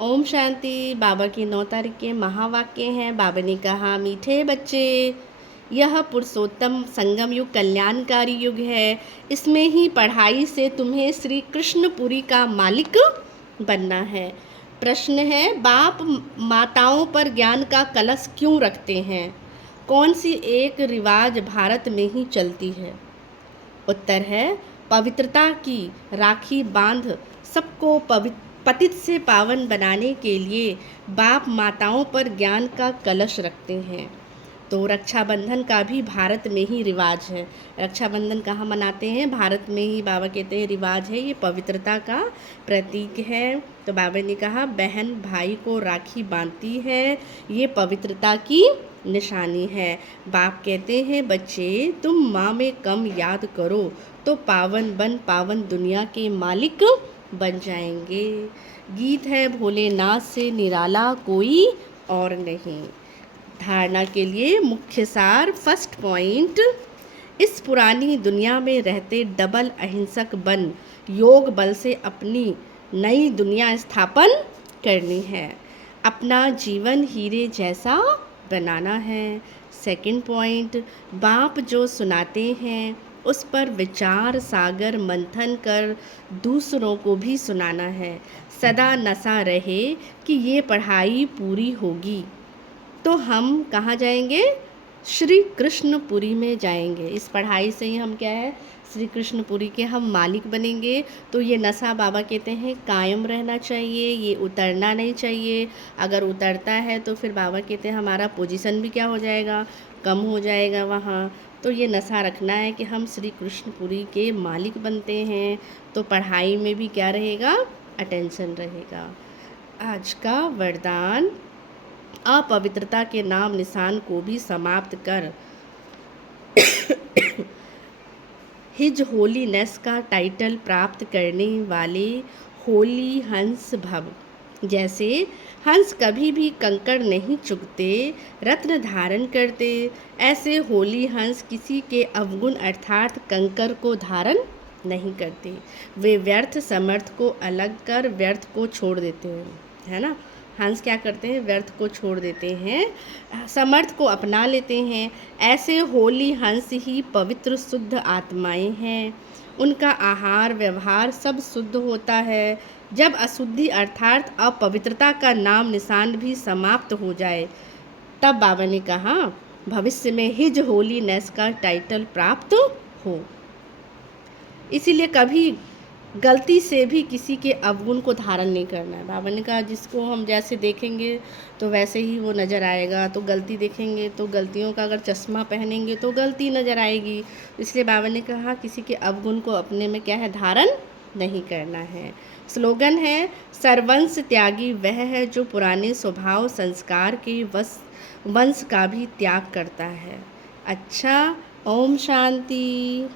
ओम शांति। बाबा की 9 तारीख के महावाक्य हैं। बाबा ने कहा, मीठे बच्चे, यह पुरुषोत्तम संगम युग कल्याणकारी युग है। इसमें ही पढ़ाई से तुम्हें श्री कृष्णपुरी का मालिक बनना है। प्रश्न है, बाप माताओं पर ज्ञान का कलश क्यों रखते हैं? कौन सी एक रिवाज भारत में ही चलती है? उत्तर है, पवित्रता की राखी बांध सबको पतित से पावन बनाने के लिए बाप माताओं पर ज्ञान का कलश रखते हैं। तो रक्षाबंधन का भी भारत में ही रिवाज है। रक्षाबंधन कहाँ मनाते हैं? भारत में ही। बाबा कहते हैं रिवाज है, ये पवित्रता का प्रतीक है। तो बाबा ने कहा, बहन भाई को राखी बांधती है, ये पवित्रता की निशानी है। बाप कहते हैं, बच्चे तुम माँ में कम याद करो तो पावन पावन दुनिया के मालिक बन जाएंगे। गीत है, भोलेनाथ से निराला कोई और नहीं। धारणा के लिए मुख्य सार, फर्स्ट पॉइंट, इस पुरानी दुनिया में रहते डबल अहिंसक बन योग बल से अपनी नई दुनिया स्थापन करनी है। अपना जीवन हीरे जैसा बनाना है। सेकंड पॉइंट, बाप जो सुनाते हैं उस पर विचार सागर मंथन कर दूसरों को भी सुनाना है। सदा नशा रहे कि ये पढ़ाई पूरी होगी तो हम कहाँ जाएंगे? श्री कृष्णपुरी में जाएंगे। इस पढ़ाई से ही हम क्या है? श्री कृष्णपुरी के हम मालिक बनेंगे। तो ये नशा बाबा कहते हैं कायम रहना चाहिए, ये उतरना नहीं चाहिए। अगर उतरता है तो फिर बाबा कहते हैं हमारा पोजीशन भी क्या हो जाएगा? कम हो जाएगा वहाँ। तो ये नशा रखना है कि हम श्री कृष्णपुरी के मालिक बनते हैं। तो पढ़ाई में भी क्या रहेगा? अटेंशन रहेगा। आज का वरदान, अपवित्रता के नाम निशान को भी समाप्त कर हिज होलीनेस का टाइटल प्राप्त करने वाले होली हंस भव। जैसे हंस कभी भी कंकड़ नहीं चुगते, रत्न धारण करते, ऐसे होली हंस किसी के अवगुण अर्थात कंकड़ को धारण नहीं करते। वे व्यर्थ समर्थ को अलग कर व्यर्थ को छोड़ देते हैं, है ना। हंस क्या करते हैं? व्यर्थ को छोड़ देते हैं, समर्थ को अपना लेते हैं। ऐसे होली हंस ही पवित्र शुद्ध आत्माएं हैं। उनका आहार व्यवहार सब शुद्ध होता है। जब अशुद्धि अर्थात अपवित्रता का नाम निशान भी समाप्त हो जाए तब बाबा ने कहा भविष्य में हिज होलीनेस का टाइटल प्राप्त हो। इसीलिए कभी गलती से भी किसी के अवगुण को धारण नहीं करना है। बाबा ने कहा जिसको हम जैसे देखेंगे तो वैसे ही वो नज़र आएगा। तो गलती देखेंगे तो गलतियों का अगर चश्मा पहनेंगे तो गलती नज़र आएगी। इसलिए बाबा ने कहा किसी के अवगुण को अपने में क्या है? धारण नहीं करना है। स्लोगन है, सर्वंश त्यागी वह है जो पुराने स्वभाव संस्कार के वंश का भी त्याग करता है। अच्छा, ओम शांति।